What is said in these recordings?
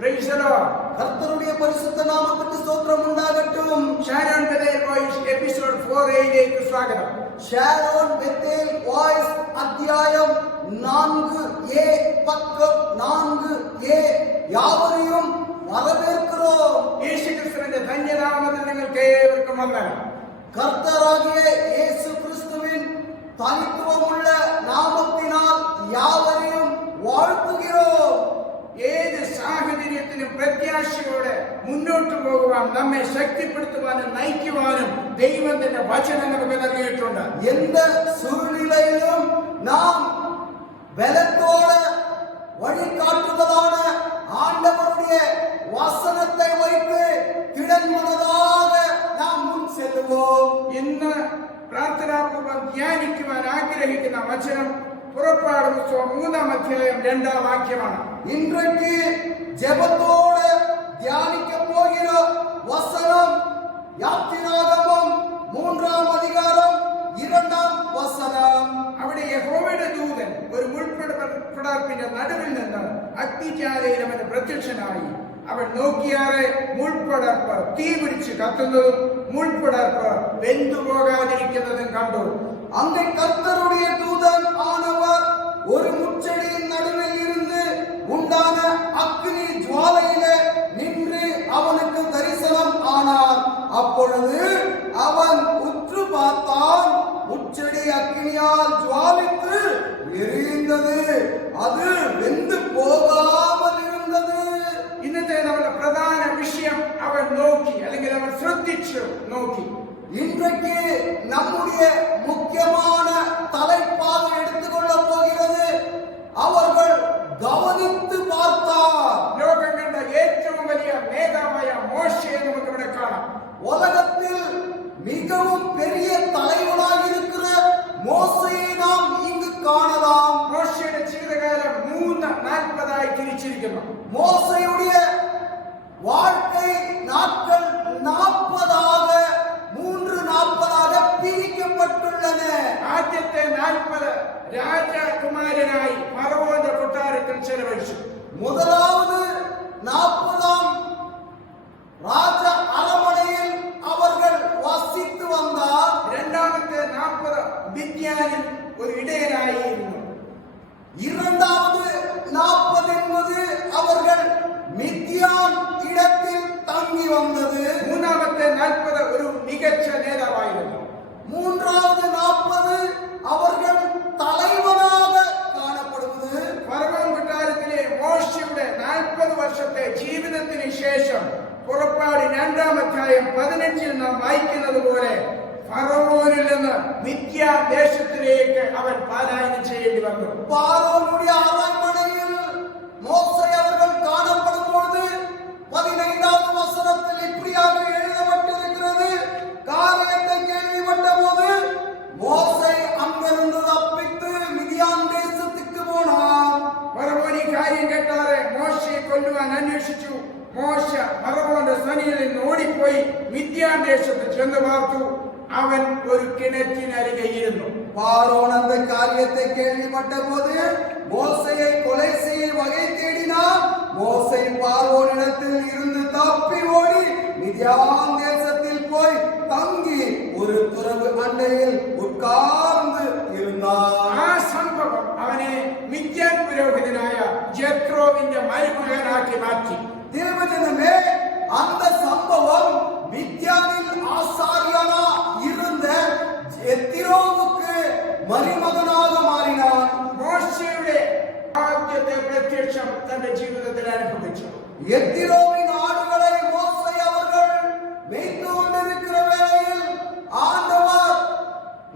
Praise the Lord. கர்த்தருடைய பரிசுத்த நாமத்துக்கு ஸ்தோத்திரம் உண்டாகட்டும். ஷாரோன் பெத்தேல் வாய்ஸ் எபிசோட் 4 க்கு ஸ்வாகதம். ஷாரோன் பெத்தேல் வாய்ஸ் அத்தியாயம் 4a பக்கம் 4a யாவரையும் வரவேற்கிறோம். இயேசு கிறிஸ்துவின் தன்ய நாமத்தில் നിങ്ങൾക്ക് ഏവർക്കും വന്ദനം. கர்த்தராகிய இயேசு கிறிஸ்துவின் தனித்துவமுள்ள நாமத்தினால் யாவரையும் வாழ்த்துகிறோம். ഏത് സാഹചര്യത്തിലും പ്രത്യാശയോടെ മുന്നോട്ട് പോകുവാൻ നമ്മെ ശക്തിപ്പെടുത്തുവാനും നയിക്കുവാനും ദൈവം തന്റെ വചനം നമുക്ക് നൽകിയിട്ടുണ്ട്. எந்த சூழ்நிலையிலும் நாம் பலத்தோடு வழிகாட்டுவதான ஆண்டவருடைய வசனத்தை வைத்து திடன்மனதாக நாம் முன் செல்லுவோம். ഇന്ന് പ്രാർത്ഥനാപൂർവ്വം ധ്യാനിക്കുവാൻ ആഗ്രഹിക്കുന്ന വചനം പുറപ്പാട് പുസ്തകം 3-ാം അധ്യായം 2-ാം വാക്യമാണ്. இன்றைக்கு ஜெபத்தோடு தியானிக்க போகிற வசனம் யாத்திராகமம் 3-ாம் அதிகாரம் 2-ாம் வசனம். അവിടെ യഹോവയുടെ ദൂതൻ ഒരു മുൾപ്പടർപ്പിന്റെ നടുവിൽ നിന്ന് അഗ്നിജ്വാലയിൽ അവന് പ്രത്യക്ഷനായി. അവൻ നോക്കിയാറെ മുൾപ്പടർപ്പ് തീ പിടിച്ച് കത്തുന്നതും മുൾപ്പടർപ്പ് വെന്തുപോകാതിരിക്കുന്നതും കണ്ടു. அங்கே கர்த்தருடைய தூதன் ஆனவர் ஒரு முச்செடியின் நடுவில் இருந்து உண்டான அக்னி ஜுவாலையிலே நின்று அவனுக்கு தரிசனம் ஆனார். அப்பொழுது அவன் உற்று பார்த்தான். முச்செடி அக்னியால் ஜுவாலித்து எரிந்தது, அது வெந்து போகாமல் இருந்தது. ഇന്നത്തെ നമ്മുടെ പ്രധാന വിഷയം അവൻ നോക്കി, അല്ലെങ്കിൽ അവൻ ശ്രദ്ധിച്ചു നോക്കി. இன்றைக்கு நம்முடைய முக்கியமான தலைப்பாக எடுத்துக்கொள்ள போகிறது அவர்கள் கவனித்து பார்த்தார். ലോകം കണ്ട ഏറ്റവും വലിയ നേതാവായ മോശയെ നമുക്ക് ഇവിടെ കാണാം. உலகத்தில் மிகவும் பெரிய தலைவனாக இருக்கிற மோசேயை நாம் இங்கு காணலாம். മോശയുടെ ജീവിതകാലം 340 തിരിച്ചിരിക്കുന്നു. மோசேயுடைய வாழ்க்கை நாட்கள் 340 பிரிக்கப்பட்டுள்ளன. ആദ്യത്തെ 40 രാജകുമാരനായി ഫറവോന്റെ കൊട്ടാരത്തിൽ ചെലവഴിച്ചു. முதலாவது 40 ராஜ அரமனையில் அவர்கள் வசித்து வந்தார். രണ്ടാമത്തെ 40 മിദ്യാനിൽ ഒരു ഇടയനായിരുന്നു. இரண்டாவது 40 என்பது அவர்கள் மித்யான் இடத்தில் தங்கி வந்தது. മൂന്നാമത്തെ 40 ഒരു മികച്ച നേതാവായിരുന്നു. மூன்றாவது 40 அவர்கள் தலைவனாக காணப்படுவது. ഫറവോൻ കൊട്ടാരത്തിലെ മോശയുടെ 40 വർഷത്തെ ജീവിതത്തിന് ശേഷം പുറപ്പാട് 2-ാം അധ്യായം 15-ൽ നാം വായിക്കുന്നത് പോലെ ഫറവോനിൽ നിന്ന് മിദ്യാൻ ദേശത്തിലേക്ക് അവൻ പലായനം ചെയ്യേണ്ടി വന്നു. பார்வோனுடைய அரண்மனையில் மோசே அவர்கள் காணப்படும்போது 15வது வசனத்தில் இப்படியாக எழுதப்பட்டிருக்கிறது. காரியத்தை கேள்விப்பட்ட போது மோசே அங்கிருந்து தப்பித்து மிதியான் தேசத்துக்கு போனார். ഫറവോൻ ഈ കാര്യം കേട്ടാറെ മോശയെ കൊല്ലുവാൻ അന്വേഷിച്ചു. മോശ ഫറവോന്റെ സനിയിൽ നിന്ന് ഓടിപ്പോയി മിദ്യാൻ ദേശത്ത് ചെന്ന് പാർത്തു. അവൻ ഒരു കിണറ്റിനരികെ ഇരുന്നു. பார்வோன் அந்த காரியத்தை கேள்விப்பட்ட போது மோசேயை கொலை செய்ய வகை தேடினார். மோசே பார்வோனிடத்தில் இருந்து தப்பி ஓடி மிதியான் தேசத்தில் போய் தங்கி ஒரு துறவு அண்டையில் உட்கார்ந்து இருந்தார். ആ സംഭവം അവനെ മിദ്യാൻ പുരോഹിതനായ ജെത്രോവിന്റെ മരുമകനാക്കി മാറ്റി. தேவஜனமே, அந்த சம்பவம் மித்யானில் ஆசாரியனா இருந்த எத்திரோவுக்கு மருமகனாக மாறினார். മോശയുടെ ആദ്യത്തെ പ്രത്യക്ഷം തന്റെ ജീവിതത്തിൽ അനുഭവിച്ചു. எத்திரோவின் ஆடுகளை மோசே அவர்கள் மேய்த்து கொண்டிருக்கிற வேளையில் ஆண்டவர்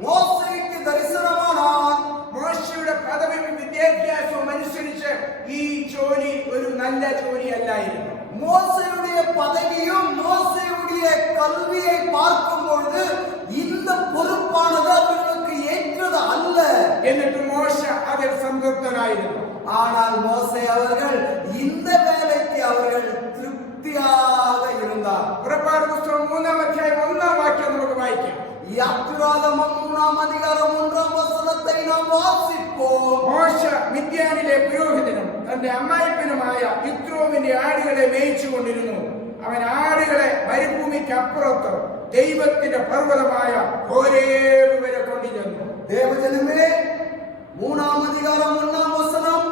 மோசேக்கு தரிசனமானார். മോശയുടെ പദവിയും വിദ്യാഭ്യാസവും അനുസരിച്ച് ഈ ജോലി ഒരു നല്ല ജോലിയല്ലായിരുന്നു. மோசேயுடைய பதவியும் மோசேயுடைய கல்வியை பார்க்கும் பொழுது இந்த பொறுப்பானது அவர்களுக்கு ஏற்றது அல்ல. എന്നിട്ട് മോശ അതിൽ സംതൃപ്തനായിരുന്നു. ஆனால் மோசே அவர்கள் இந்த வேலைக்கு அவர்கள் திருப்தியாக இருந்தார். പുറപ്പാട് പുസ്തകം 3-ാം അധ്യായം 1-ാം വാക്യം നമുക്ക് വായിക്കാം. யாத்திராகமம் 3-ாம் அதிகாரம் 1-ாம் வசனத்தை நாம் வாசிப்போம். മോശ മിദ്യാനിലെ പുരോഹിതനും തന്റെ അമ്മായിപ്പനുമായ യിത്രോവിന്റെ ആടുകളെ മേയിച്ചു കൊണ്ടിരുന്നു. അവൻ ആടുകളെ മരുഭൂമിക്ക് അപ്പുറത്ത് ദൈവത്തിന്റെ പർവ്വതമായ ഹോരേബ് വരെ കൊണ്ടുചെന്നു. தேவஜனமே 3-ாம் அதிகாரம் 1-ாம் வசனம்.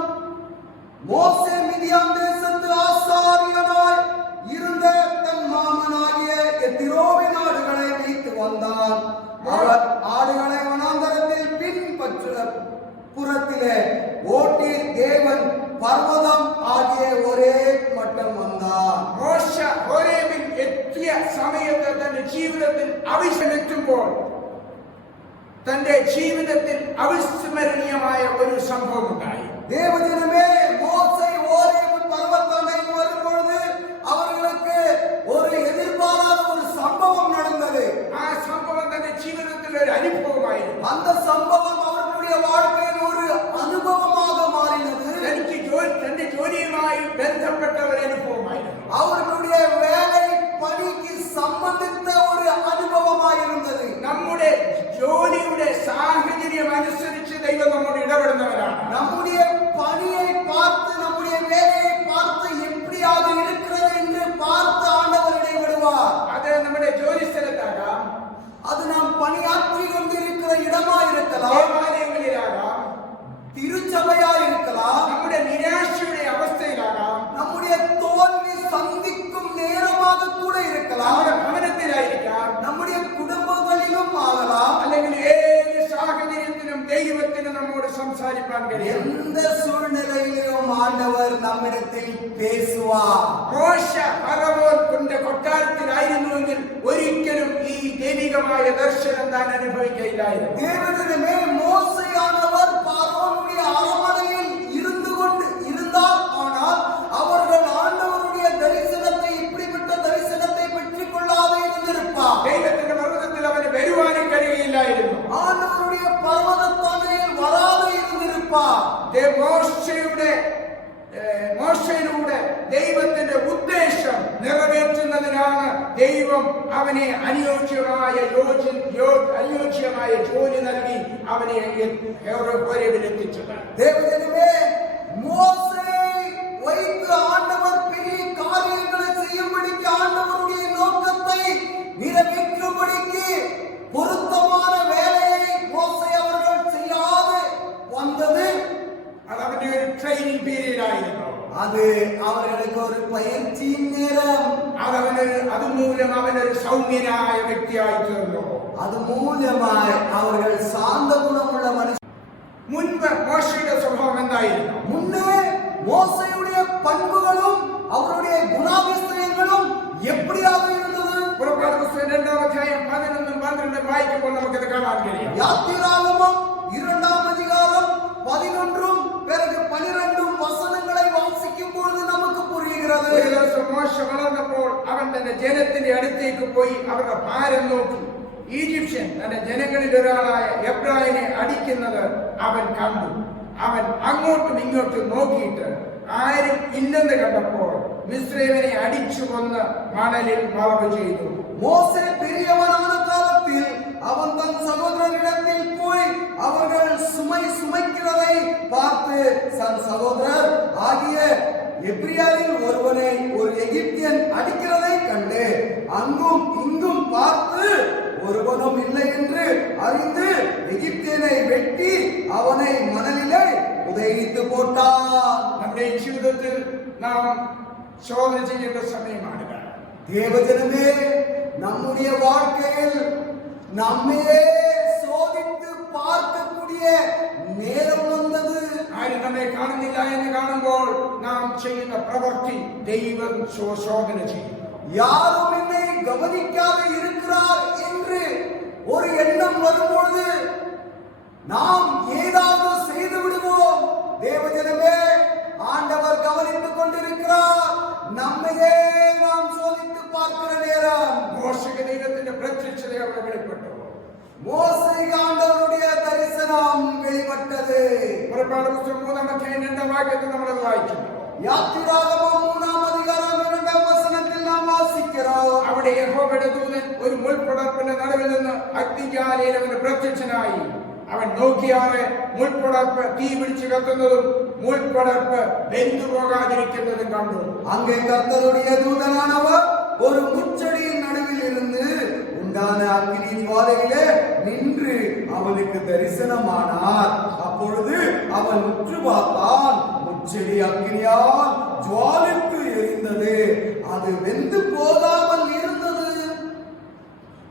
மோசே மிதியான் தேசத்து ஆசாரியனாய் இருந்த தன் மாமனாகிய எத்திரோவின் ஆடுகளை மேய்த்து வந்தான். அவர் ஆடுகளை வனாந்தரத்தில் பின்பற்ற புறத்திலே ஓட்டி தேவன் பர்வதம் ஆகிய ஒரே மட்டம் வந்தார். മോശ ഹോരേബിൽ എത്തിയ സമയത്ത് തന്റെ ജീവിതത്തിൽ അവിസ്മരിക്കുമ്പോൾ തന്റെ ജീവിതത്തിൽ അവിസ്മരണീയമായ ഒരു സംഭവം ഉണ്ടായി. தேவஜனமே மோசே ஓரேபு பர்வதமலைக்கு வரும்பொழுது அவர்களுக்கு ஒரு எதிர்பாராத ஒரு சம்பவம் நடந்தது. ആ സംഭവം തന്റെ ജീവിതത്തിൽ ഒരു അനുഭവമായിരുന്നു. அந்த சம்பவம் அவர்களுடைய வாழ்க்கையில் ஒரு அனுபவமாக மாறினது. തന്റെ ജോലിയുമായി ബന്ധപ്പെട്ട ഒരു അനുഭവമായിരുന്നു. அவர்களுடைய வேலை பணிக்கு சம்பந்தித்த ஒரு அனுபவமாயிருந்தது. നമ്മുടെ ജോലിയുടെ സാഹചര്യം അനുസരിച്ച് ദൈവം നമ്മോട് ഇടപെടുന്നവരാണ്. நம்முடைய பணியை பார்த்து நம்முடைய வேலையை பார்த்து எப்படியாக இருக்கிறது என்று பார்த்து ஆண்டவர் இடைவிடுவார். അത് നമ്മുടെ ജോലി സ്ഥലത്താകാം, அது நாம் பணியாற்றி கொண்டிருக்கிற இடமா இருக்கலாம், ദേവാലയങ്ങളിലാകാം, திருச்சபையா இருக்கலாம், നമ്മുടെ നിരാശയുടെ അവസ്ഥയിലാകാം, நம்முடைய தோல்வி சந்திக்கும் நேரமாக கூட இருக்கலாம், നമ്മുടെ ഭവനത്തിലായിരിക്കാം, நம்முடைய குடும்பங்களிலும் ஆகலாம். അല്ലെങ്കിൽ ഏത് സാഹചര്യത്തിലും ദൈവത്തിന് നമ്മോട് സംസാരിക്കാൻ കഴിയും. எந்த சூழ்நிலையிலும் ஆண்டவர் நம்மிடத்தில் பேசுவார். മോശ ഫറവോന്റെ കൊട്ടാരത്തിലായിരുന്നുവെങ്കിൽ ഒരിക്കലും ഈ ദൈവികമായ ദർശനം താൻ അനുഭവിക്കുകയില്ലായിരുന്നു. தேவனிடமே மோசேயானவர் பார்வோனுடைய அரமனையில் இருந்து கொண்டு இருந்தார். ஆனால் அவர்கள் ஆண்டவருடைய தரிசனத்தை இப்படிப்பட்ட தரிசனத்தை பெற்றுக் கொள்ளாതെ இருந்திருப்பார். ദൈവത്തിന്റെ പർവ്വതത്തിൽ അവന് വരുവാനും കഴിയുകയില്ലായിരുന്നു. ஆண்டவருடைய பர்வதத்தனையில் வராതെ இருந்திருப்பார். മോശയിലൂടെ ദൈവത്തിന്റെ ഉദ്ദേശം നിറവേറ്റുന്നതിനാണ് ദൈവം അവനെ അനുയോജ്യമായ ജോലി നൽകി അവനെ ഹോരേബിലെത്തിച്ചത്. தேவஜனமே மோசேயை வைத்து ஆண்டவர் பெரிய காரியங்களை செய்யும்படிக்கு ஆண்டவருடைய நோக்கத்தை நிறைவேற்றும்படிக்கு பொருத்தமான வேலையை மோசே அவர்கள் செய்யாது வந்தது. അത് അവന്റെ ഒരു ട്രെയിനിങ് പീരീഡ് ആയിരുന്നു. அது அவர்களுக்கு ஒரு பயிற்சியின் நேரம். അതുമൂലം അവനൊരു സൗമ്യനായ വ്യക്തിയായി തീർന്നു. அது மூலமாய் அவர்கள் சாந்த குணமுள்ள மனுஷன். മുൻപ് മോശയുടെ സ്വഭാവം എന്തായിരുന്നു? முன்னே மோசேயுடைய பண்புகளும் அவருடைய குணாதிசயங்களும் எப்படியாக இருந்தது? പുറപ്പാട് പുസ്തകം 2-ാം അധ്യായം 11-12 വായിക്കുമ്പോൾ നമുക്കത് കാണാൻ കഴിയും. யாத்திராகமம் 2-ாம் அதிகாரம் 11 பிறகு 12 வசனங்களை வாசிக்கும் பொழுது நமக்கு புரிகிறது. ഒരു ദിവസം മോശ വളർന്നപ്പോൾ അവൻ തന്റെ ജനത്തിന്റെ അടുത്തേക്ക് പോയി അവരുടെ ഭാരം നോക്കി. ഈജിപ്ഷ്യൻ തന്റെ ജനങ്ങളിൽ ഒരാളായ എബ്രായനെ അടിക്കുന്നത് അവൻ കണ്ടു. അവൻ അങ്ങോട്ടും ഇങ്ങോട്ടും നോക്കിയിട്ട് ആരും ഇല്ലെന്ന് കണ്ടപ്പോൾ മിസ്രൈമിനെ അടിച്ചു കൊന്ന് മണലിൽ മറവ് ചെയ്തു. மோசே பெரியவனான காலத்தில் அவன் தன் சகோதரரிடத்தில் போய் அவர்கள் சுமைக்கிறதை பார்த்து தன் சகோதரர் ஆகிய எபிரியாரில் ஒருவனை ஒரு எகிப்தியன் அடிக்கிறதை கண்டு அங்கும் இங்கும் பார்த்து ஒருவனும் இல்லை என்று அறிந்து எகிப்தியனை வெட்டி அவனை மணலிலே உதைத்து போட்டான். നമ്മുടെ ജീവിതത്തിൽ നാം ശോധന ചെയ്യേണ്ട സമയമാണ്. தேவஜனமே நம்முடைய வாழ்க்கையில் நம்மையே சோதித்து பார்க்கக்கூடிய நேரம் வந்தது. ആരും നമ്മെ കാണുന്നില്ല എന്ന് കാണുമ്പോൾ നാം ചെയ്യുന്ന പ്രവൃത്തി ദൈവം ശോധന ചെയ്യും. யாரும் என்னை கவனிக்காத இருக்கிறார் என்று ஒரு எண்ணம் வரும்பொழுது நாம் ஏதாவது செய்து விடுவோம். தேவஜனமே ஆண்டவர் கவனித்துக் கொண்டிருக்கிறார். நம்மையே நாம் சோதித்து பார்க்கிற நேரம். മോശയ്ക്ക് ദൈവത്തിന്റെ പ്രത്യക്ഷത അവിടെ വെളിപ്പെട്ടു. மோசேக்கு ஆண்டவருடைய தரிசனம் வெளிப்பட்டது. പുറപ്പാട് പുസ്തകം 3-ാം അധ്യായം 2-ാം വാക്യത്തിൽ നമ്മളത് വായിക്കുന്നു. யாத்திராகமம் 3-ாம் அதிகாரம் 2-ாம் வசனத்தில் நாம் வாசிக்கிறோம். അവിടെ യഹോവയുടെ ദൂതൻ ഒരു മുൾപ്പടർപ്പിന്റെ നടുവിൽ നിന്ന് അഗ്നിജ്വാലയിൽ അവന് പ്രത്യക്ഷനായി. അവൻ നോക്കിയാറെ മുൾപ്പടർപ്പ് തീ പിടിച്ചു കത്തുന്നതും മുൾപടർപ്പ് വെന്തു പോകാതിരിക്കുന്നതും കണ്ടു. அங்கே கர்த்தருடைய தூதனானவர் ஒரு முச்செடியின் நடுவில் இருந்து உண்டான அக்கினி ஜுவாலையிலே நின்று அவனுக்கு தரிசனமானார். அப்பொழுது அவன் உற்று பார்த்தான். முச்செடி அக்கினியால் ஜுவாலித்து எரிந்தது, அது வெந்து போகாமல் இருந்தது.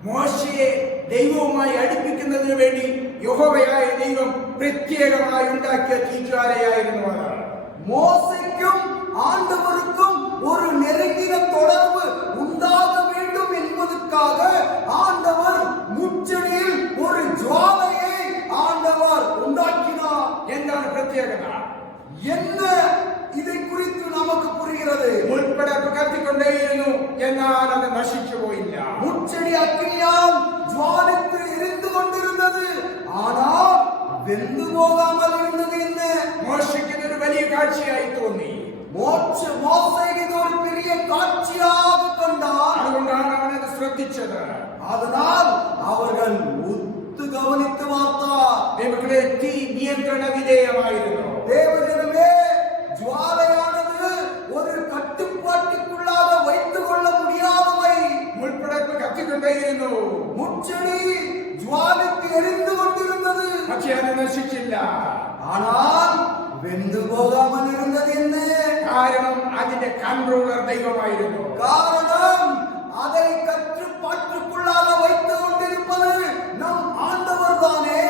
മോശയെ ദൈവവുമായി അടുപ്പിക്കുന്നതിന് വേണ്ടി യഹോവയായ ദൈവം പ്രത്യേകമായി ഉണ്ടാക്കിയ തീജ്വാലയായിരുന്നു അതാണ്. மோசேக்கும் ஆண்டவருக்கும் ஒரு நெருங்கிய தொடர்பு உண்டாக வேண்டும் என்பதற்காக ஆண்டவர் முச்செடியில் ஒரு ஜுவாலையை ஆண்டவர் உண்டாக்கினார். എന്താണ് പ്രത്യേകത? என்ன இதை குறித்து நமக்கு புரிகிறது? മുൾപടർപ്പ് കത്തിക്കൊണ്ടേയിരുന്നു, എന്നാൽ അത് നശിച്ചു പോയില്ല. முச்செடி அக்கினியால் ஜுவாலித்து எரிந்து கொண்டிருந்தது, ஆனால் வெந்து போகாமல் இருந்தது. என்ன? മോശയ്ക്ക് ഇതൊരു വലിയ കാഴ്ചയായി തോന്നി. மோசேக்கு இது ஒரு பெரிய காட்சியாக கண்டார். അതുകൊണ്ടാണ് അവൻ അത് ശ്രദ്ധിച്ചത്. அதனால் அவர்கள் உத்து கவனித்து பார்த்தார். ദൈവങ്ങളെ, തീ നിയന്ത്രണ വിധേയമായിരുന്നു. தேவஜனமே, ஜுவாலையானது ஒரு கட்டுப்பாட்டுக்குள்ளாக வைத்துக் கொள்ள முடியாதவை. മുൾപടർപ്പ് കത്തിക്കൊണ്ടേയിരുന്നു, முச்செடி ஜுவாலித்து எரிந்து கொண்டிருந்தது, പക്ഷേ അത് നശിച്ചില്ല. ஆனால் வெந்து போகாமல் இருந்தது. என்ன കാരണം? അതിന്റെ കൺട്രോളർ ദൈവമായിരുന്നു. காரணம்? அதை கட்டுப்பாட்டுக்குள்ளாக வைத்துக் கொண்டிருப்பது நம் ஆண்டவர் தானே.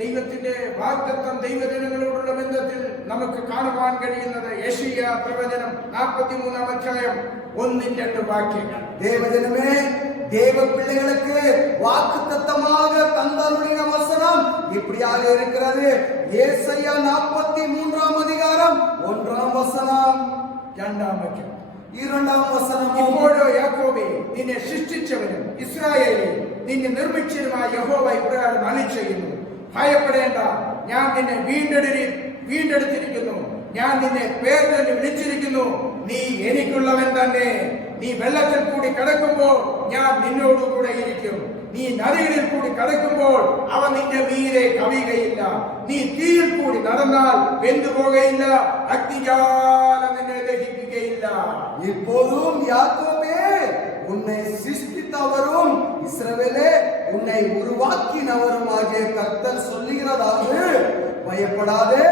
ദൈവത്തിന്റെ വാഗ്ദത്തം ദൈവജനങ്ങളോടുള്ള ബന്ധത്തിൽ നമുക്ക് കാണുവാൻ കഴിയുന്നത് യെശയ്യാ പ്രവചനം 43-ാം അധ്യായം 1-2 വാക്യങ്ങൾ. தேவஜனமே, தேவ பிள்ளைகளுக்கு வாக்குத்தத்தமாக தந்தருளின வசனம் இப்படியாக இருக்கிறது. ஏசாயா 43-ாம் அதிகாரம் 1-ாம் வசனம், 2-ാം വാക്യം. 2-ാം വസനം. ഇപ്പോഴോ യാക്കോബേ, നിന്നെ സൃഷ്ടിച്ചവനും ഇസ്രായേലേ, നിന്നെ നിർമ്മിച്ചതുമായ യഹോവ ഇപ്രകാരം അരുളിച്ചെയ്യുന്നു, ഭയപ്പെടേണ്ട, ഞാൻ നിന്നെ വീണ്ടെടുത്തിരിക്കുന്നു, ഞാൻ നിന്നെ പേർ തന്നെ വിളിച്ചിരിക്കുന്നു, നീ എനിക്കുള്ളവൻ തന്നെ. നീ വെള്ളത്തിൽ കൂടി കടക്കുമ്പോൾ ഞാൻ നിന്നോടുകൂടെ ഇരിക്കും, നീ നദികളിൽ കൂടി കടക്കുമ്പോൾ അവ നിന്റെ മീതെ കവിയുകയില്ല, നീ തീയിൽ കൂടി നടന്നാൽ വെന്തുപോകയില്ല, അഗ്നിജാലം നിന്നെ ദഹിപ്പിക്കുകയില്ല. இப்போதும் யாக்கோபே, உன்னை சிருஷ்டித்தவரும் இஸ்ரவேலே உன்னை உருவாக்கினவரும் ஆகிய கர்த்தர் சொல்லுகிறதாவது, பயப்படாதே,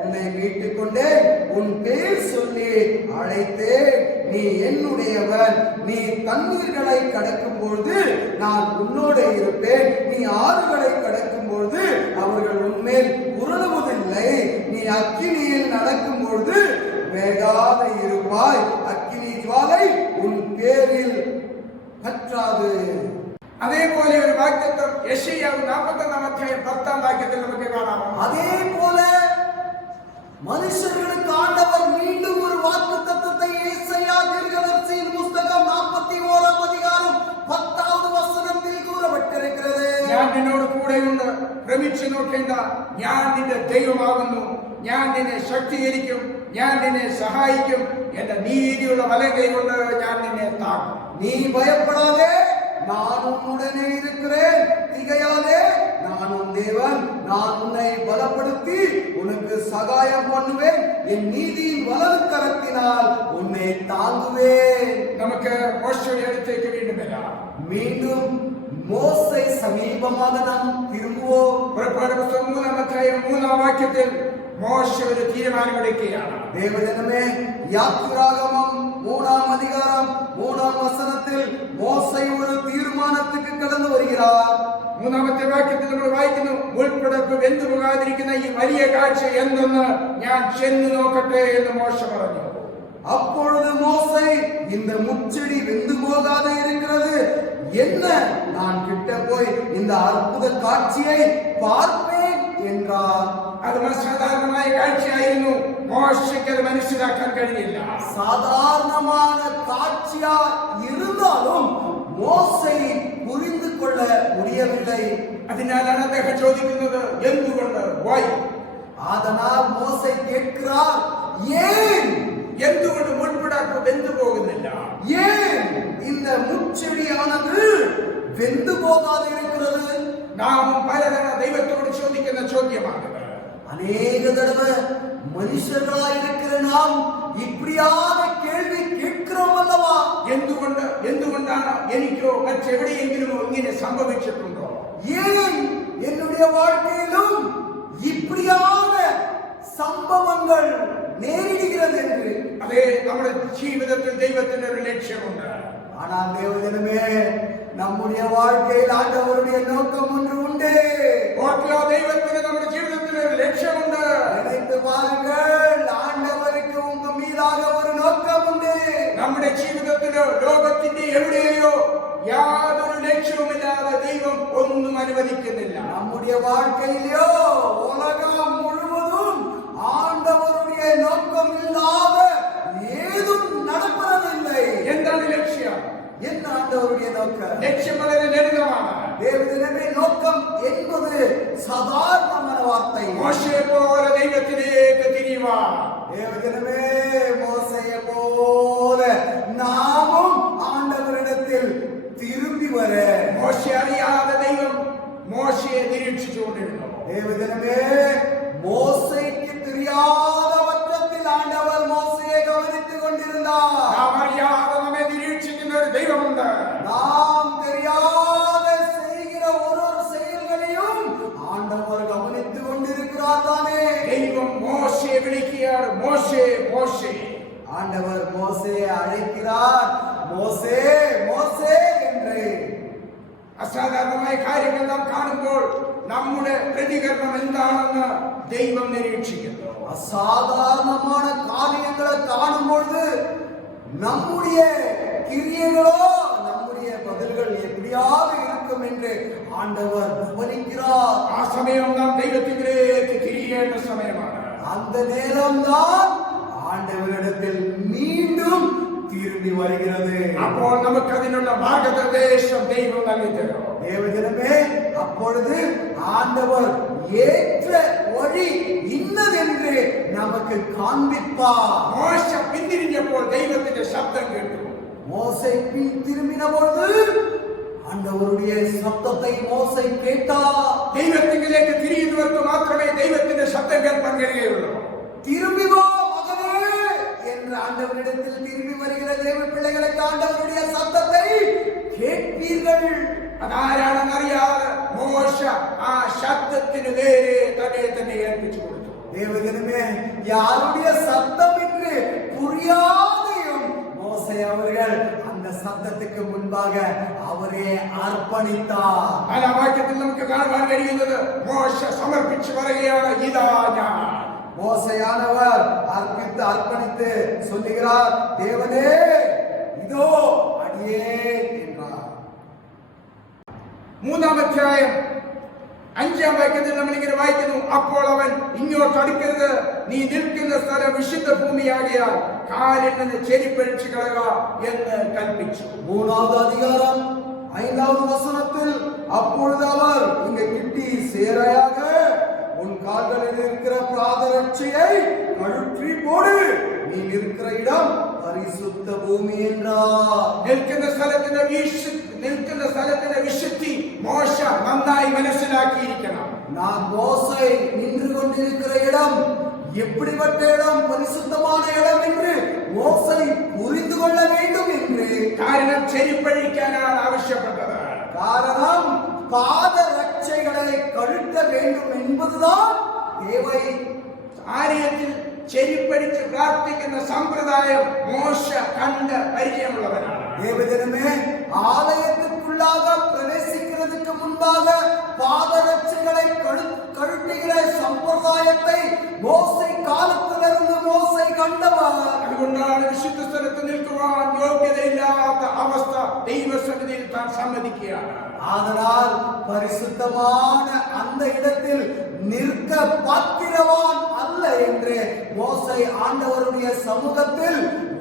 உன்னை மீட்டுக் கொண்டேன், உன் பேர் சொல்லி அழைத்தேன், நீ என்னுடையவன். நீ தண்ணீர்களை கடக்கும் பொழுது நான் உன்னோடு இருப்பேன், நீ ஆறுகளை கடக்கும் பொழுது அவர்கள் உன்மேல் உருளுவதில்லை, நீ அக்கினியில் நடக்கும் பொழுது வேகாத இருப்பாய், அக்கினி ஜுவாலை உன் பேரில் பற்றாது. അതേപോലെ ഒരു വാഗ്ദത്തം യെശയ്യാവ് 41-ാം അധ്യായം 10-ാം വാക്യത്തിൽ നമുക്ക് കാണാം. அதே போல மனுஷர்களுக்கு ஆண்டவர் மீண்டும் ஒரு வாக்குத்தத்தத்தை ஏசாயா தீர்க்கதரிசியின் புஸ்தகம் 41-ாம் அதிகாரம் 10-வது வசனத்தில் கூறப்பட்டிருக்கிறது. ഞാൻ നിന്നോട് കൂടെയുണ്ട്, ഭ്രമിച്ചു നോക്കേണ്ട, ഞാൻ നിന്റെ ദൈവമാകുന്നു, ഞാൻ നിന്നെ ശക്തീകരിക്കും, ഞാൻ നിന്നെ സഹായിക്കും, എന്റെ നീതിയുള്ള വലങ്കൈ കൊണ്ട് ഞാൻ നിന്നെ താങ്ങും. நீ பயப்படாதே, நான் உன்னுடனே இருக்கிறேன், திகையாதே, நான் உன் தேவன், நான் உன்னை பலப்படுத்தி உனக்கு சகாயம் பண்ணுவேன், என் நீதியின் வலது கரத்தினால் உன்னை தாங்குவேன். നമുക്ക് മോശയുടെ അടുത്തേക്ക് വീണ്ടും വരാം. மீண்டும் மோசே சமீபமாக நாம் திரும்புவோம். പുറപ്പാട് പുസ്തകം 3-ാം അധ്യായം 3-ാം വാക്യത്തിൽ മോശ ഒരു തീരുമാനമെടുക്കുകയാണ്. தேவஜனமே, யாத்திராகமம் 3-ாம் அதிகாரம் 3-ாம் வசனத்தில் மோசே ஒரு தீர்மானத்துக்கு கடந்து வருகிறார். 3-ാമത്തെ വാക്യത്തിൽ നമ്മൾ വായിക്കുന്നു, മുൾപടർപ്പ് വെന്തു പോകാതിരിക്കുന്ന ഈ വലിയ കാഴ്ച എന്തെന്ന് ഞാൻ ചെന്ന് നോക്കട്ടെ എന്ന് മോശ പറഞ്ഞു. அப்பொழுது மோசே, இந்த முச்செடி வெந்து போகாத இருக்கிறது, என்ன, நான் கிட்ட போய் இந்த அற்புத காட்சியை பார்ப்பேன் என்றார். അത് അസാധാരണമായ കാഴ്ചയായിരുന്നു. മോശയ്ക്ക് അത് മനസ്സിലാക്കാൻ കഴിഞ്ഞില്ല. சாதாரணமான காட்சியா இருந்தாலும் மோசே புரிந்து கொள்ள முடியவில்லை. അതിനാലാണ് അദ്ദേഹം ചോദിക്കുന്നത്, എന്തുകൊണ്ട്? വൈ? அதனால் மோசே கேட்கிறார், ஏன்? എന്തുകൊണ്ട് മുൾപടർപ്പ് വെന്തു പോകുന്നില്ല? ஏன் இந்த முச்செடியானது வெந்து போகாது இருக்கிறது? നാം പലതവണ ദൈവത്തോട് ചോദിക്കുന്ന ചോദ്യമാണിത്. அநேக தடவை മനുഷ്യരായിരിക്കുന്ന നാം ഇപ്രിയാതെ കേൾവി കേൾக்கிறோம் அல்லவா? എന്തുകൊണ്ടാണ് എനിക്കോ മറ്റെവിടെയെങ്കിലുമോ ഇങ്ങനെ സംഭവിച്ചിട്ടുണ്ടോ? ஏன் என்னுடைய வாழ்க்கையிலும் இப்படியான സംഭവങ്ങൾ നേരിടുகிறது என்று. അതേ, നമ്മുടെ ജീവിതത്തിൽ ദൈവത്തിന്റെ ഒരു ലക്ഷ്യമുണ്ട്. ஆனால் தேவஜனமே, நம்முடைய வாழ்க்கையில் ஆண்டவருடைய நோக்கம் ஒன்று உண்டு. ദൈവത്തിന് നമ്മുടെ ജീവിതത്തിൽ ഒരു ലക്ഷ്യമുണ്ട്. நினைத்து பாருங்கள், ஆண்டவருக்கு உங்க மீதாக ஒரு நோக்கம் உண்டு. നമ്മുടെ ജീവിതത്തിലോ ലോകത്തിന്റെ എവിടെയോ യാതൊരു ലക്ഷ്യവുമില്ലാതെ ദൈവം ഒന്നും അനുവദിക്കുന്നില്ല. நம்முடைய வாழ்க்கையிலோ உலகம் முழுவதும் ஆண்டவருடைய நோக்கம் இல்லாத ஏதும் நடப்பதில்லை. എന്താണ് ലക്ഷ്യം? என்ன ஆண்டவருடைய நோக்கம்? ലക്ഷ്യം വളരെ ലളിതമാണ്. தேவஜனமே, நோக்கம் என்பது சாதாரணமான வார்த்தை. മോശയെ പോലെ ദൈവത്തിലേക്ക് തിരിയുവാൻ. தேவஜனமே, மோசேயை போல நாமும் ஆண்டவரிடத்தில் திரும்பி வர. മോശയെ അറിയാതെ ദൈവം മോശയെ നിരീക്ഷിച്ചുകൊണ്ടിരുന്നു. தேவஜனமே, மோசேக்கு தெரியாத பட்சத்தில் ஆண்டவர் மோசேயை கவனித்துக் கொண்டிருந்தார். നാം അറിയാതെ നമ്മെ നിരീക്ഷിക്കുന്ന ഒരു ദൈവമുണ്ട്. நாம் தெரியாத செய்கிற ஒரு செயல்களையும் ஆண்டவர் கவனித்துக் கொண்டிருக்கிறார் தானே. ദൈവം മോശയെ വിളിക്കുകയാണ്, മോശേ മോശേ. ஆண்டவர் மோசேயை அழைக்கிறார், மோசே மோசே என்று. അസാധാരണമായ കാര്യങ്ങൾ നാം കാണുമ്പോൾ നമ്മുടെ പ്രതികരണം എന്താണെന്ന് ദൈവം നിരീക്ഷിക്കുന്നു. அசாதாரணமான காரியங்களை காணும் பொழுது நம்முடைய கிரியைகளோ நம்முடைய பதில்கள் எப்படியாக இருக்கும் என்று ஆண்டவர் கவனிக்கிறார். ആ സമയം നാം ദൈവത്തിലേക്ക് തിരിയേണ്ട സമയമാണ്. அந்த நேரம்தான் ஆண்டவரிடத்தில் மீண்டும் திரும்பி வருகிறது. അപ്പോൾ നമുക്ക് അതിനുള്ള മാർഗനിർദ്ദേശം ദൈവം നൽകി തരും. தேவஜனமே, அப்பொழுது ஆண்டவர் ஏற்ற வழி இன்னதென்று நமக்கு காண்பிப்பார். മോശ പിന്തിരിഞ്ഞപ്പോൾ ദൈവത്തിന്റെ ശബ്ദം കേട്ടു. மோசே பின் திரும்பின பொழுது ஆண்டவருடைய சத்தத்தை மோசே கேட்டார். ദൈവത്തിലേക്ക് തിരിയുന്നവർക്ക് മാത്രമേ ദൈവത്തിന്റെ ശബ്ദം കേൾക്കാൻ കഴിയുകയുള്ളൂ. திரும்பி வா மகனே என்று ஆண்டவரிடத்தில் திரும்பி வருகிற தேவ பிள்ளைகளுக்கு ஆண்டவருடைய சத்தத்தை கேட்பீர்கள். അതാരാണെന്നറിയാതെ മോശ ആ ശബ്ദത്തിന് നേരെ തന്നെ ഏൽപ്പിച്ചു കൊടുത്തു. தேவஜனமே, யாருடைய சத்தம் என்று புரியாதையும் மோசே அவர்கள் அந்த சத்தத்துக்கு முன்பாக அவரே அர்ப்பணித்தார். ആ വാക്യത്തിൽ നമുക്ക് കാണുവാൻ കഴിയുന്നത് മോശ സമർപ്പിച്ചു പറയുകയാണ്, ഇതാ ഞാൻ. மோசையானவர் அர்ப்பணித்து சொல்லுகிறார், தேவனே இதோ அடியேன் என்றார். 3-ാം അധ്യായം 5-ാം വാക്യത്തിൽ നമ്മൾ ഇങ്ങനെ വായിക്കുന്നു, അപ്പോൾ അവൻ ഇങ്ങോട്ട് അടുക്കരുത്, നീ നിൽക്കുന്ന സ്ഥലം വിശുദ്ധ ഭൂമിയാകിയാൽ കാലിൽ നിന്ന് ചെരിപ്പഴിച്ചു കളയുക എന്ന് കൽപ്പിച്ചു. 3வது அதிகாரம் 5வது வசனத்தில், அப்பொழுது அவர் இங்கே கிட்டி சேரையாக உன் கால்களில் இருக்கிற பாதரட்சையை கழற்றி போடு, நீ இருக்கிற இடம் பரிசுத்த பூமி என்றார். നിൽക്കുന്ന സ്ഥലത്തിന്റെ വിശുദ്ധി മോശ നന്നായി മനസ്സിലാക്കിയിരിക്കണം. நான் மோசே நின்று கொண்டிருக்கிற இடம் எப்படிப்பட்ட இடம், பரிசுத்தமான இடம் என்று மோசே புரிந்து கொள்ள வேண்டும் என்று. കാരണം ചെരിപ്പഴിക്കാനാണ് ആവശ്യപ്പെട്ടത്. காரணம் பாதரட்சைகளை கழட்ட வேண்டும் என்பதுதான் தேவை. ആലയത്തിൽ ചെരിപ്പഴിച്ച് പ്രാർത്ഥിക്കുന്ന സമ്പ്രദായം മോശ കണ്ട് പരിചയമുള്ളവനാണ്. தேவஜனமே, ஆலயத்துக்குள்ளாக பிரவேசிக்கிறதுக்கு முன்பாக பாதரட்சைகளை கழட்டுகிற சம்பிரதாயத்தை மோசே காலத்திலிருந்து மோசே கண்டவர். അതുകൊണ്ടാണ് വിശുദ്ധ സ്ഥലത്ത് നിൽക്കുവാൻ യോഗ്യതയില്ലാത്ത അവസ്ഥ ദൈവസന്നിധിയിൽ താൻ സമ്മതിക്കുകയാണ്. அதனால் பரிசுத்தமான அந்த இடத்தில் நிற்க பாத்திரவான் அல்ல என்று மோசே ஆண்டவருடைய சமூகத்தில்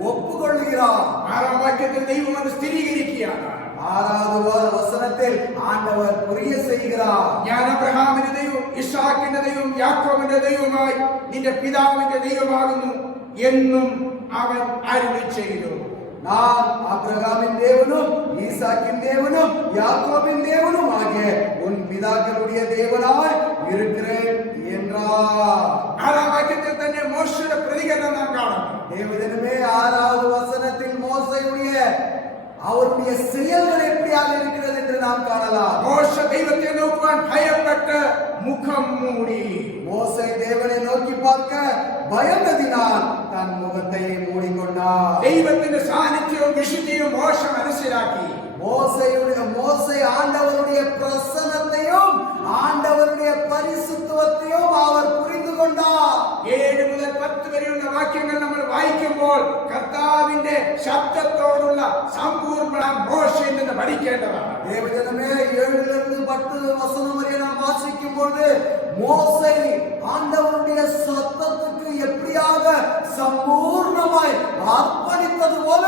ஒப்புக்கொள்கிறார். 6-ാം വാക്യത്തിൽ ദൈവം അത് സ്ഥിരീകരിക്കുകയാണ്. 6வது வசனத்தில் ஆண்டவர் புரிய செய்கிறார், ഞാൻ അബ്രഹാമിന്റെ ദൈവം, ഇസ്ഹാക്കിന്റെ ദൈവം, യാക്കോബിന്റെ ദൈവമായി നിന്റെ പിതാവിന്റെ ദൈവമാകുന്നു എന്നും അവൻ അരുളി ചെയ്തു. நான் ஆபிரகாமின் தேவனும் ஈசாக்கின் தேவனும் யாக்கோபின் தேவனும் ஆகிய உன் பிதாக்களுடைய தேவனாய் இருக்கிறேன் என்றார். 6ஆம் வாக்கியத்தில் തന്നെ മോശയുടെ പ്രതികരണം നാം കാണുന്നു. தேவஜனமே 6வது வசனத்தில் மோசேயுடைய அவருடைய செயல்கள் எப்படியாக இருக்கிறது என்று நாம் காணலாம். മോശ ദൈവത്തെ നോക്കുവാൻ ഭയപ്പെട്ട് മുഖം മൂടി. மோசே தேவனை நோக்கி பார்க்க பயந்ததினால் தன் முகத்தை மூடிக்கொண்டார். ദൈവത്തിന്റെ സാന്നിധ്യവും വിശുദ്ധിയും മോശ മനസ്സിലാക്കി. மோசே ஆண்டவருடைய பிரசன்னத்தையும் ஆண்டவருடைய பரிசுத்தத்தையும் அவர் புரிந்து கொண்டார். 7 മുതൽ 10 വരെയുള്ള വാക്യങ്ങൾ നമ്മൾ വായിക്കുമ്പോൾ കർത്താവിന്റെ ശബ്ദത്തോടുള്ള സമ്പൂർണ്ണ മോശയിൽ നിന്ന് പഠിക്കേണ്ടതാണ്. தேவஜனமே 7லிருந்து 10 வசனம் வரை நாம் வாசிக்கும் பொழுது மோசே ஆண்டவருடைய சத்தத்துக்கு எப்படியாக சம்பூர்ணமாய் அர்ப்பணித்தது போல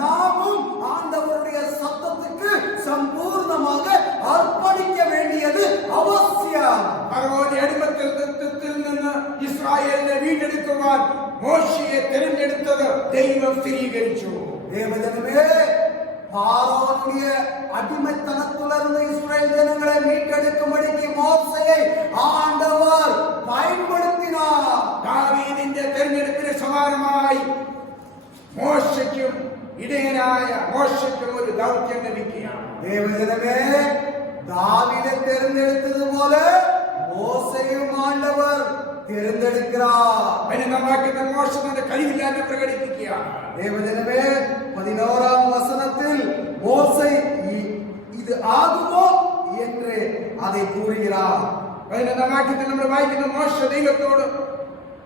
நாமும் ஆண்டவருடைய சத்தத்துக்கு சம்பூர்ணமாக அர்ப்பணிக்க வேண்டியது அவசியம். ഫറവോന്റെ അടിമത്തത്തിൽ നിന്ന് ഇസ്രായേലിനെ വീണ്ടെടുക്കുവാൻ മോശയെ തിരഞ്ഞെടുത്തത് ദൈവം സ്ഥിരീകരിച്ചു. தேவஜனமே பார்வோனுடைய அடிமைத்தனத்திலிருந்து இஸ்ரவேல் ஜனங்களை மீட்டெடுக்கும்படிக்கு மோசேயை ஆண்டவர் பயன்படுத்தினார். ദാവീദിന്റെ തിരഞ്ഞെടുപ്പിന് സമാനമായി മോശയ്ക്കും ഇടയനായ മോശയ്ക്കും ഒരു ദൗത്യം ലഭിക്കുകയാണ്. தேவஜனமே தாவீதை தேர்ந்தெடுத்தது போல மோசேயும் ஆண்டவர் தேர்ந்தெடுக்கிறார். 11ஆം വാക്യത്തിൽ മോശ തന്റെ കഴിവില്ലാതെ പ്രകടിപ്പിക്കുകയാണ്. தேவஜனமே 11ஆம் வசனத்தில் மோசே இது ஆகுமோ என்று அதை கூறுகிறார். 11ஆം വാക്യത്തിൽ നമ്മൾ വായിക്കുന്ന മോശ ദൈവത്തോട്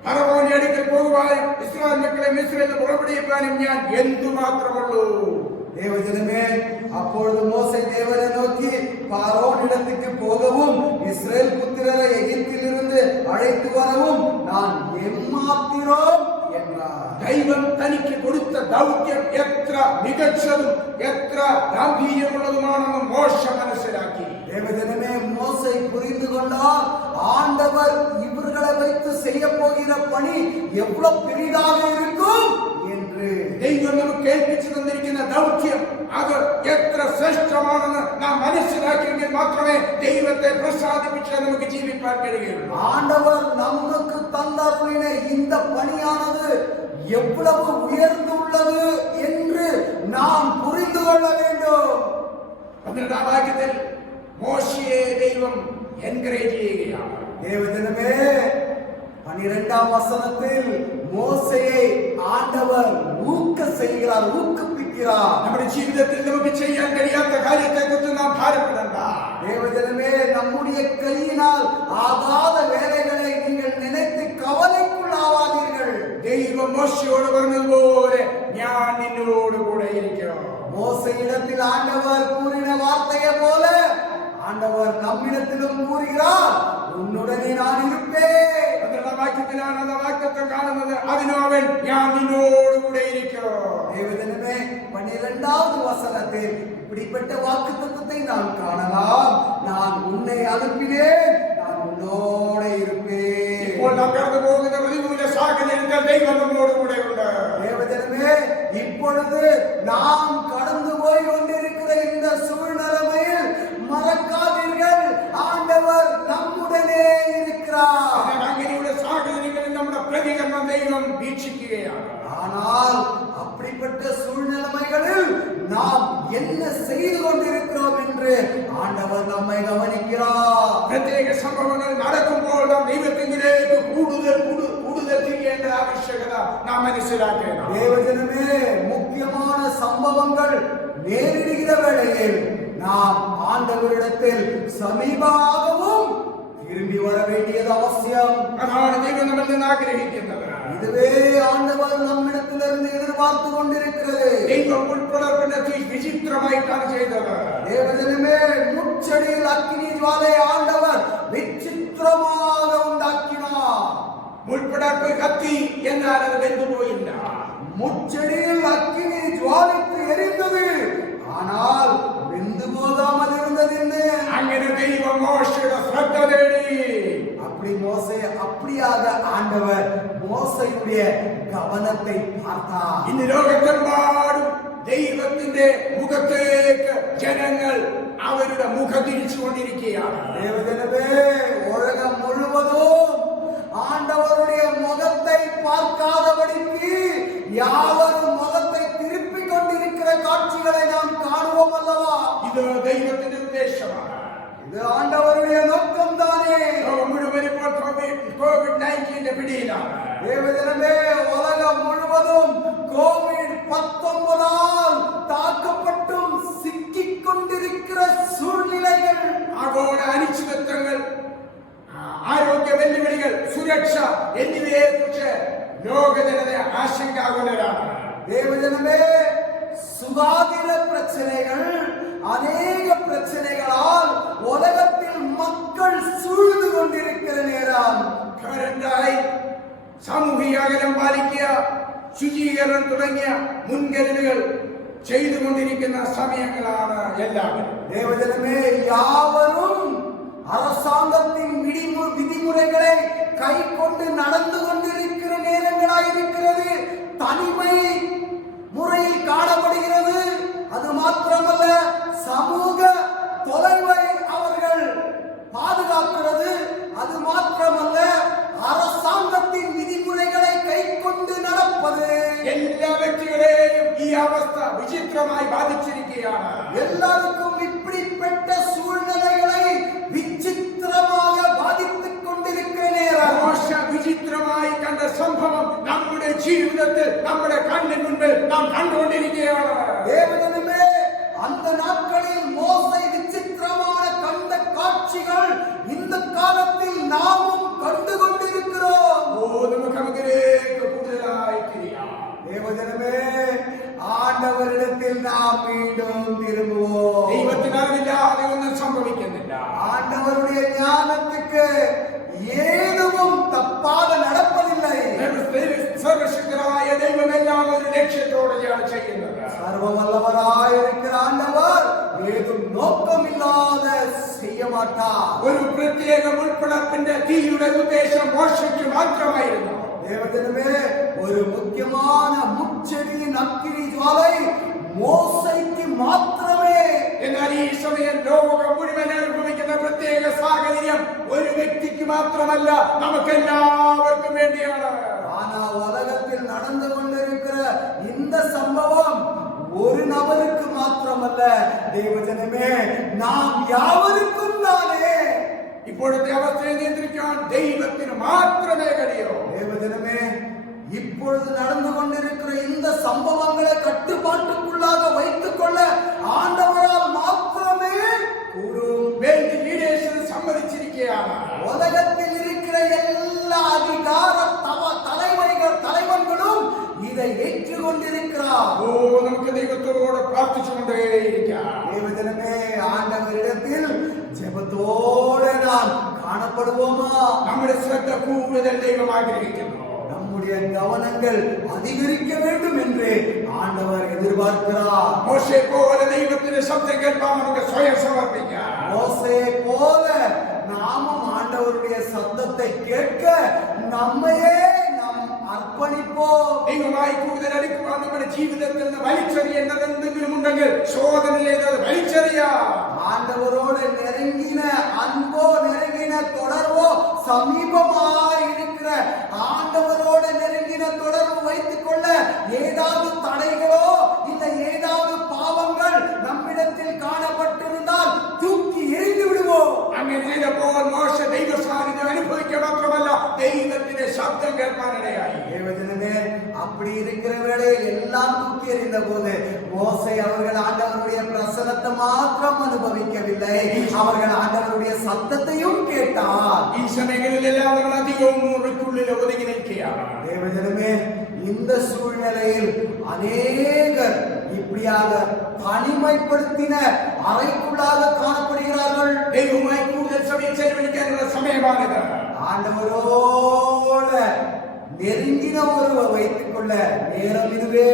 ഫറവോന്റെ അടുക്കൽ പോകുവാനും ഇസ്രായേൽ മക്കളെ മിസ്രയിൽ നിന്ന് പുറപ്പെടുവിപ്പാനും ഞാൻ എന്തുമാത്രമുള്ളൂ. தேவஜனமே அப்பொழுது மோசே தேவனை நோக்கி பார்வோனிடத்துக்கு போகவும் இஸ்ரேல் புத்திரரை எகிப்திலிருந்து அழைத்து வரவும் நான் எம்மாத்திரம் என்றார். ദൈവം തനിക്ക് കൊടുത്ത ദൗത്യം എത്ര മികച്ചതും എത്ര ഗാംഭീര്യമുള്ളതുമാണെന്ന് മോശ മനസ്സിലാക്കി. தேவஜனமே மோசே புரிந்து கொண்டார் ஆண்டவர் இவர்களை வைத்து செய்ய போகிற பணி எவ்வளவு பெரிதாக இருக்கும் என்று. ദൈവം നമുക്ക് ഏൽപ്പിച്ചു തന്നിരിക്കുന്ന ദൗത്യം അത് എത്ര ശ്രേഷ്ഠമാണെന്ന് നാം മനസ്സിലാക്കിയെങ്കിൽ മാത്രമേ ദൈവത്തെ പ്രസാദിപ്പിച്ച് നമുക്ക് ജീവിക്കാൻ കഴിയുള്ളൂ. ஆண்டவர் நமக்கு தந்தருளின இந்த பணியானது எவ்வளவு உயர்ந்துள்ளது என்று நாம் புரிந்து கொள்ள வேண்டும். 12ஆം വാക്യത്തിൽ മോശയെ ദൈവം എൻകറേജ് ചെയ്യുകയാണ്. தேவஜனமே 12ஆம் வசனத்தில் மோசேயை ஆண்டவர் ஊக்குவிக்கிறார். നമ്മുടെ ജീവിതത്തിൽ നമുക്ക് ചെയ്യാൻ കഴിയാത്ത കാര്യത്തെ കുറിച്ച് നാം ഭാരപ്പെടണ്ട. தேவஜனமே நம்முடைய கையினால் ஆகாத வேலைகளை நீங்கள் நினைத்து கவலைக்குள்ளாவாதீர்கள். ദൈവം മോശയോട് പറഞ്ഞതുപോലെ ഞാൻ നിന്നോട് കൂടെ ഇരിക്കും. மோசேயிடத்தில் ஆண்டவர் கூறின வார்த்தையை போல ஆண்டவர் நம்மிடத்திலும் கூறுகிறார் உன்னுடனே நான் இருப்பேன். 12ஆം വാക്യത്തിലാണ് ആ വാക്യത്തെ കാണുന്നത്. അതിനു അവൻ ഞാൻ നിന്നോട് കൂടെ ഇരിക്കും. தேவஜனமே 12வது வசனத்தில் இப்படிப்பட்ட வாக்குத்தத்தத்தை நாம் காணலாம். நான் உன்னை அனுப்பினேன், நான் உன்னோட இருப்பேன். ഇപ്പോൾ നാം കടന്നു പോകുന്ന പ്രതികൂല സാഹചര്യത്തിൽ ദൈവം നമ്മോട് കൂടെ ഉണ്ട്. தேவஜனமே இப்பொழுது நாம் கடந்து போய் கொண்டிருக்கிற இந்த சூழ்நிலையில் மறக்காதீர்கள் ஆண்டவர் நம்முடனே இருக்கிறார். അങ്ങനെയുള്ള സാഹചര്യങ്ങളിൽ നമ്മുടെ പ്രതികരണം ദൈവം വീക്ഷിക്കുകയാണ്. ஆனால் அப்படிப்பட்ட சூழ்நிலைகளில் நாம் என்ன செய்து கொண்டிருக்கிறோம் என்று ஆண்டவர் நம்மை கவனிக்கிறார். പ്രത്യേക സംഭവങ്ങൾ നടക്കുമ്പോൾ നാം ദൈവത്തിലേക്ക് കൂടുതൽ തിരിയേണ്ട ആവശ്യകത നാം മനസ്സിലാക്കണം. தேவஜனமே முக்கியமான சம்பவங்கள் நேரிடுகிற வேளையில் நாம் ஆண்டவரிடத்தில் சமீபமாகவும் திரும்பி வர வேண்டியது அவசியம். അതാണ് ദൈവം നമ്മിൽ നിന്ന് ആഗ്രഹിക്കുന്നത്. இதுவே ஆண்டவர் நம்மிடத்திலிருந்து எதிர்பார்த்து கொண்டிருக்கிறது. ദൈവം ഉൾപ്പെടർപ്പിനെ വിചിത്രമായിട്ടാണ് ചെയ്തത്. தேவஜனமே முச்செடியில் அக்கினி ஜுவாலை ஆண்டவர் விசித்திரமாக உண்டாக்கினார். മുൾപ്പെടർപ്പ് കത്തി എന്നാൽ അത് വെന്തുപോയില്ല. முச்செடியில் அக்கினி ஜுவாலித்து எரிந்தது, ஆனால் வெந்து போகாமல் இருந்தது. അങ്ങനെ ദൈവം മോശയുടെ ശ്രദ്ധ തേടി. அப்படி மோசே அப்படியாக ஆண்டவர் மோசையுடைய கவனத்தை பார்த்தார். ഇന്ന് ലോകത്തെമ്പാടും ദൈവത്തിന്റെ മുഖത്തേക്ക് ജനങ്ങൾ അവരുടെ മുഖം തിരിച്ചുകൊണ്ടിരിക്കുകയാണ്. தேவஜனமே, உலகம் முழுவதும் ஆண்டவருடைய முகத்தை பார்க்காதபடிக்கு யாவரும் முகத்தை திருப்பிக் கொண்டிருக்கிற காட்சிகளை நாம் காணுவோம் அல்லவா? ഇത് ദൈവത്തിന്റെ ഉദ്ദേശമാണ്. இது ஆண்டவருடைய நோக்கம் தானே. ലോകം മുഴുവൻ ഇപ്പോൾ COVID-19 പിടിയിലാണ്. தேவஜனமே, உலகம் முழுவதும் COVID-19 தாக்கப்பட்டும் சிக்கிக் கொண்டிருக்கிற சூழ்நிலைகள், ആഗോള അനിശ്ചിതത്വങ്ങൾ, ആരോഗ്യ വെല്ലുവിളികൾ, സുരക്ഷ എന്നിവയെ കുറിച്ച് ലോക ജനത ആശങ്കാകുലരാണ്. தேவஜனமே, சுகாதார பிரச்சனைகள், அநேக பிரச்சனைகளால் உலகத்தில் மக்கள் சூழ்ந்து கொண்டிருக்கிற நேரம், ക്വാറന്റൈൻ, സാമൂഹിക അകലം പാലിക്കുക, ശുചീകരണം തുടങ്ങിയ മുൻകരുതലുകൾ ചെയ്തുകൊണ്ടിരിക്കുന്ന സമയങ്ങളാണ് എല്ലാവരും. தேவஜனமே, யாவரும் அரசாங்கத்தின் விதிமுறைகளை கை கொண்டு நடந்து கொண்டிருக்கிற நேரங்களாயிருக்கிறது. தனிமை முறையில் காணப்படுகிறது. அது மாத்திரமல்ல, சமூக தொலைவை அவர்கள் பாதுகாக்கிறது. அது மாத்திரமல்ல, அரசாங்கத்தின் விதிமுறைகளை கை கொண்டு நடப்பது. എല്ലാ വ്യക്തികളെയും ഈ അവസ്ഥ വിചിത്രമായി ബാധിച്ചിരിക്കുകയാണ്. எல்லாருக்கும் இப்படிப்பட்ட சூழ்நிலைகளை விசித்திரமாக பாதித்துக் கொண்டிருக்கிற நேரம், മോശ വിചിത്രമായി കണ്ട സംഭവം നമ്മുടെ ജീവിതത്തിൽ നമ്മുടെ കണ്ണിന് മുൻപിൽ നാം കണ്ടുകൊണ്ടിരിക്കുകയാണ്. தேவஜனமே, அந்த நாட்களில் மோசே விசித்திரமான கண்ட காட்சிகள் இந்த காலத்தில் நாமும் கண்டு கொண்டிருக்கிறோம். നമുക്ക് അതിലേക്ക് കൂടുതലായി തിരിയാം. தேவஜனமே, ஆண்டவரிடத்தில் நாம் மீண்டும் திரும்புவோம். ദൈവത്തിന് അറിവില്ലാതെ ഒന്നും സംഭവിക്കുന്നില്ല. ஆண்டவருடைய ஞானத்துக்கு ஏதுவும் தப்பாக நடப்பதில்லை. സർവശക്തനായ ദൈവം എല്ലാം ഒരു ലക്ഷ്യത്തോടെയാണ് ചെയ്യുന്നത്. சர்வவல்லவராயிருக்கிற ஆண்டவர் ஏதும் நோக்கமில்லாத செய்ய மாட்டார். ഒരു പ്രത്യേക ഉൾപ്പെടപ്പിന്റെ തീയുടെ ഉദ്ദേശം മോശയ്ക്ക് മാത്രമായിരുന്നു. தேவஜனமே, ஒரு முக்கியமான முச்செடியின் அக்கினி ஜுவாலை மோசைக்கு மாத்திரமே. എന്നാൽ ഈ സമയം ലോകം മുഴുവൻ അനുഭവിക്കുന്ന പ്രത്യേക സാഹചര്യം ഒരു വ്യക്തിക്ക് മാത്രമല്ല, നമുക്കെല്ലാവർക്കും വേണ്ടിയാണ്. ஆனா உலகத்தில் நடந்து கொண்டிருக்கிற இந்த சம்பவம் ஒரு நபருக்கு மாத்திரமல்ல, தேவஜனமே, நாம் யாவருக்கும் தானே. ഇപ്പോഴത്തെ അവസ്ഥയെ നിയന്ത്രിക്കാൻ ദൈവത്തിന് മാത്രമേ കഴിയൂ. தேவஜனமே, இப்பொழுது நடந்து கொண்டிருக்கிற இந்த சம்பவங்களை கட்டுப்பாட்டுக்குள்ளாக வைத்துக் கொள்ள ஆண்டவரால் மாத்திரமே கூடும். വേൾഡ് ലീഡേഴ്സിന് സമ്മതിച്ചിരിക്കുകയാണ്. உலகத்தில் இருக்கிற எல்லா அதிகார தலைவர்களும் இதை ஏற்றுக்கொண்டிருக்கிறார். നമുക്ക് ദൈവത്തോട് പ്രാർത്ഥിച്ചുകൊണ്ടേയിരിക്കാം. தேவஜனமே, ஆண்டவரிடத்தில் ஜெபத்தோடு நாம் காணப்படுவோமா? നമ്മുടെ ശ്രദ്ധ കൂടുതൽ ദൈവം ആഗ്രഹിക്കുന്നു. நம்முடைய கவனங்கள் அதிகரிக்க வேண்டும் என்று ஆண்டவர் எதிர்பார்க்கிறார். മോശയെ പോലെ ദൈവത്തിന്റെ ശബ്ദം കേൾക്കാൻ നമുക്ക് സ്വയം സമർപ്പിക്കാം. மோசேயை போல நாமும் ஆண்டவருடைய சத்தத்தை கேட்க நம்மையே நாம் അർപ്പണിപ്പോം. ദൈവമായി കൂടുതൽ അടുക്കുവാൻ നമ്മുടെ ജീവിതത്തിൽ നിന്ന് വലിച്ചെറിയേണ്ടത് എന്തെങ്കിലും ഉണ്ടെങ്കിൽ ശോധനയിലേത് വലിച്ചെറിയാം. ஆண்டவரோடு நெருங்கின அன்போ நெருங்கின தொடர்போ சமீபமாய் இருக்கிற ஆண்டவரோடு நெருங்கின தொடர்பு வைத்துக் கொள்ள ஏதாவது தடைகளோ இல்ல ஏதாவது பாவங்கள் நம்மிடத்தில் காணப்பட்டிருந்தால் தூக்கி எறிந்து விடுவோம். അങ്ങനെ ചെയ്തപ്പോൾ മോശ ദൈവ സാന്നിധ്യം അനുഭവിക്കുക മാത്രമല്ല, ദൈവത്തിന്റെ ശബ്ദം കേൾക്കാനിടയായി. தேவஜனமே, அப்படி இருக்கிற வேளையில் எல்லாம் தூக்கி எறிந்த போது மோசே அவர்கள் ஆண்டவருடைய பிரசன்னத்தை மாத்திரம் அனுபவிக்கவில்லை, அவர்கள் ஆண்டவருடைய சத்தத்தையும் கேட்டார். ഈ സമയങ്ങളിലെല്ലാം നമ്മൾ അധികവും മുറിക്കുള്ളിൽ ഒതുങ്ങി നിൽക്കുകയാണ്. தேவஜனமே, இந்த சூழ்நிலையில் அநேகர் இப்படியாக தனிமைப்படுத்தின அறைக்குள்ளாக காணப்படுகிறார்கள். ദൈവവുമായി കൂടുതൽ സമയം ചെലവഴിക്കാനുള്ള സമയമാണിത്. ஆண்டவரோட நெருங்கின ஒருவரை வைத்துக் கொள்ள நேரம் இதுவே.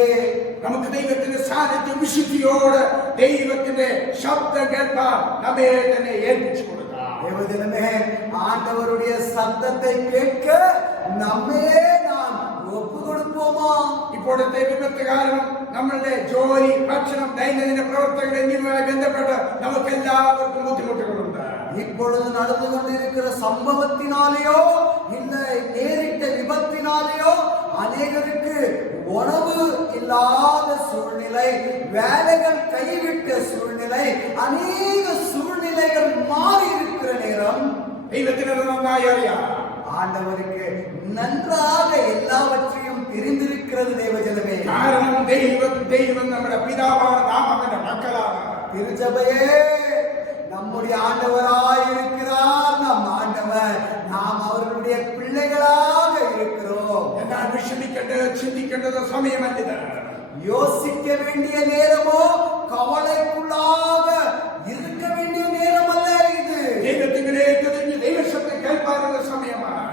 നമുക്ക് ദൈവത്തിന്റെ സാന്നിധ്യം വിശുദ്ധിയോട് ദൈവത്തിന്റെ ശബ്ദം കേൾക്കാൻ നമ്മെ തന്നെ ഏൽപ്പിച്ചു കൊടുക്കാം. தேவஜனமே, ஆண்டவருடைய சத்தத்தை கேட்க நம்மையே நாம் ஒப்பு கொடுப்போமா? ഇപ്പോഴത്തെ വിപത്ത് കാരണം നമ്മളുടെ ജോലി, ഭക്ഷണം, ദൈനംദിന പ്രവർത്തനങ്ങൾ എന്നിവയുമായി ബന്ധപ്പെട്ട് നമുക്ക് എല്ലാവർക്കും ബുദ്ധിമുട്ടുകളുണ്ട്. இப்பொழுது நடந்து கொண்டிருக்கிற சம்பவத்தினாலேயோ இல்லை நேரிட்ட விபத்தினாலேயோ அநேகருக்கு உணவு இல்லாத சூழ்நிலை, வேலைகள் கைவிட்ட சூழ்நிலை, அநேக சூழ்நிலைகள் மாறி இருக்கிற நேரம் ദൈവത്തിന് അത് നന്നായി അറിയാം. ஆண்டவருக்கு நன்றாக எல்லாவற்றையும் தெரிந்திருக்கிறது தேவஜனமே. കാരണം ദൈവം നമ്മുടെ പിതാവാണ്, നാം അവന്റെ മക്കളാണ്. திருச்சபையே நம்முடைய ஆண்டவராய் இருக்கிறார். நம் ஆண்டவர், நாம் அவர்களுடைய பிள்ளைகளாக இருக்கிறோம். എന്നാൽ വിഷമിക്കേണ്ടത്, ചിന്തിക്കേണ്ടത് സമയമല്ലിത്. யோசிக்க வேண்டிய நேரமோ கவலைக்குள்ளாக இருக்க வேண்டிய நேரம் அல்ல இது. ദൈവത്തിലേക്ക് തിരിഞ്ഞ് ദൈവശബ്ദം കേൾക്കാനുള്ള സമയമാണ്.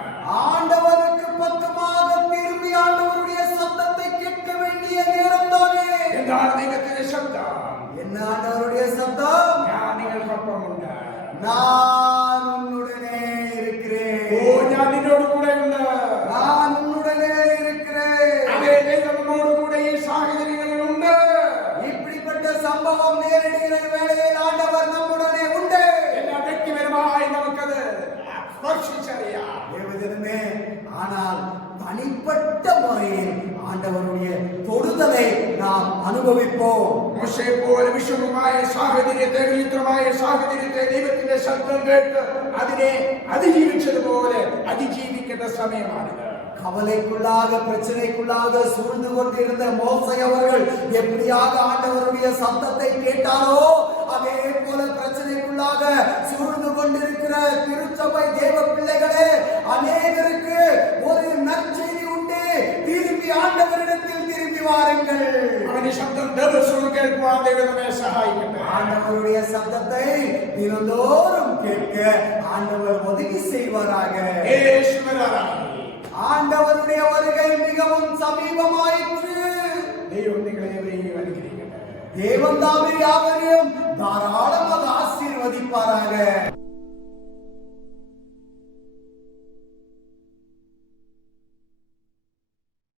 ஆண்டவருக்கு பக்கமாக திரும்பி ஆண்டவருடைய சத்தத்தை கேட்க வேண்டிய நேரம் தானே. എന്താണ് ദൈവത്തിന്റെ ശബ്ദം? என்ன ஆண்டவருடைய சத்தம்? ഞാൻ നിങ്ങൾക്കൊപ്പമുണ്ട്. நான் உன்னுடனே இருக்கிறேன். ഓ, ഞാൻ നിന്നോട് കൂടെയുണ്ട്. நான் உன்னுடனே இருக்கிறேன். അതേ, ദൈവം നമ്മോട് കൂടെ ഈ സാഹചര്യങ്ങളിലുണ്ട്. இப்படிப்பட்ட சம்பவம் நேரடியான வேளையில் ஆண்டவர் நம்முடனே உண்டு. എല്ലാ വ്യക്തിപരമായി നമുക്കത് സ്പർശിച്ചറിയാം. தேவஜனமே, ஆனால் தனிப்பட்ட முறையில் ஆண்டவருடைய தொடுதலை நாம் அனுபவிப்போம். മോശയെ പോലെ വിഷമമായ സാഹചര്യത്തെ, വിചിത്രമായ സാഹചര്യത്തെ ദൈവത്തിന്റെ ശബ്ദം കേട്ട് അതിനെ അതിജീവിച്ചതുപോലെ അതിജീവിക്കേണ്ട സമയമാണിത്. கவலைக்குள்ளாக, பிரச்சனைக்குள்ளாக சூழ்ந்து கொண்டிருந்த மோசே அவர்கள் எப்படியாக ஆண்டவருடைய சத்தத்தை கேட்டாரோ, அதே போல பிரச்சனைக்குள்ளாக சூழ்ந்து கொண்டிருக்கிற திருச்சபை தேவ பிள்ளைகளே, அநேகருக்கு ஒரு நற்செய்தி உண்டு. திரும்பி ஆண்டவரிடத்தில் திரும்பி வாருங்கள். അവന്റെ ശബ്ദം ദിവസവും കേൾക്കുവാൻ ദൈവം നമ്മെ സഹായിക്കട്ടെ. ஆண்டவருடைய சத்தத்தை தினந்தோறும் கேட்க ஆண்டவர் உதவி செய்வாராக. യേശുവരാറായി. ஆண்டவருடைய வருகை மிகவும் சமீபமாயிற்று. ദൈവം നിങ്ങളെ എവരെയും അനുഗ്രഹിക്കട്ടെ. தேவன் தாமே யாவரையும் தாராளமாக ஆசீர்வதிப்பாராக.